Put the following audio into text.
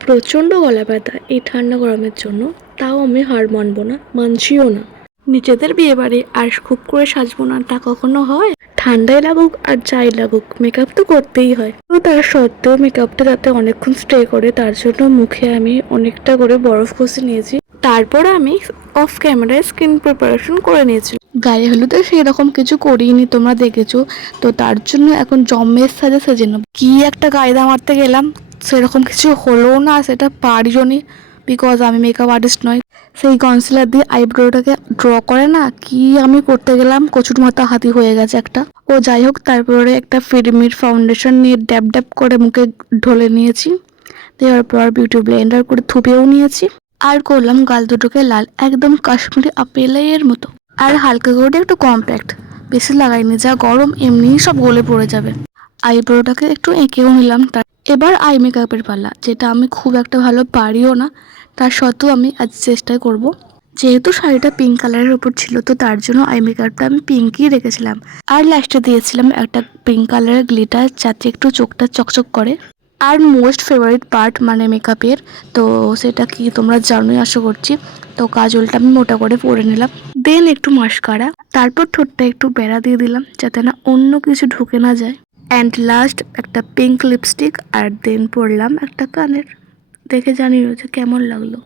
প্রচণ্ড গলা ব্যথা এই ঠান্ডা গরমের জন্য, তাও আমি হার মানবো না, মানছিও না। নিজেদের বিয়ে বাড়ি আর খুব করে সাজবো না তা কখনো হয়? ঠান্ডাই লাগুক আর যাই লাগুক মেকআপ তো করতেই হয়। তো তার সত্ত্বেও মেকআপটা যাতে অনেকক্ষণ স্টে করে তার জন্য মুখে আমি অনেকটা করে বরফ ঘষে নিয়েছি। তারপর আমি অফ ক্যামেরায় স্কিন প্রিপারেশন করে নিয়েছি। গায়ে হলুদে সেই রকম কিছু করিনি, তোমরা দেখেছো। তো তার জন্য এখন জম্মের সাজে সেজে নেবো। কি একটা কায়দা মারতে গেলাম, সেরকম কিছু হলো না, সেটা পারিও নি, বিকজ আমি মেকআপ আর্টিস্ট নই। সেই কনসিলার দিয়ে আইব্রোটাকে ড্র করে না, কি আমি করতে গেলাম, কচুর মাথা হাতি হয়ে গেছে একটা। ও যাই হোক, তারপরে একটা ফিডমির ফাউন্ডেশন নিয়ে ড্যাব ড্যাব করে মুখে ঢলে নিয়েছি। দেওয়ার পর বিউটি ব্লেন্ডার করে থুপেও নিয়েছি। আর করলাম গাল দুটোকে লাল, একদম কাশ্মীরি আপেলের মতো। আর হালকা করে একটু কম্প্যাক্ট, বেশি লাগাইনি, যা গরম এমনিই সব গলে পড়ে যাবে। আইব্রোটাকে একটু এঁকেও নিলাম। এবার আই মেকআপের পালা, যেটা আমি খুব একটা ভালো পারিও না, তার সত্ত্বেও আমি আজ চেষ্টা করব। যেহেতু শাড়িটা পিঙ্ক কালারের ওপর ছিল, তো তার জন্য আই মেকআপটা আমি পিঙ্কই রেখেছিলাম। আর লাস্টে দিয়েছিলাম একটা পিঙ্ক কালারের গ্লিটার, যাতে একটু চোখটা চকচক করে। আর মোস্ট ফেভারিট পার্ট মানে মেকআপের, তো সেটা কি তোমরা জানোই আশা করছি। তো কাজলটা আমি মোটা করে পরে নিলাম, দেন একটু মাস্কারা, তারপর ঠোঁটটা একটু বেড়া দিয়ে দিলাম যাতে না অন্য কিছু ঢুকে না যায়। অ্যান্ড লাস্ট একটা পিঙ্ক লিপস্টিক, আর দেন পরলাম একটা কানের। দেখে জানিও যে কেমন লাগলো।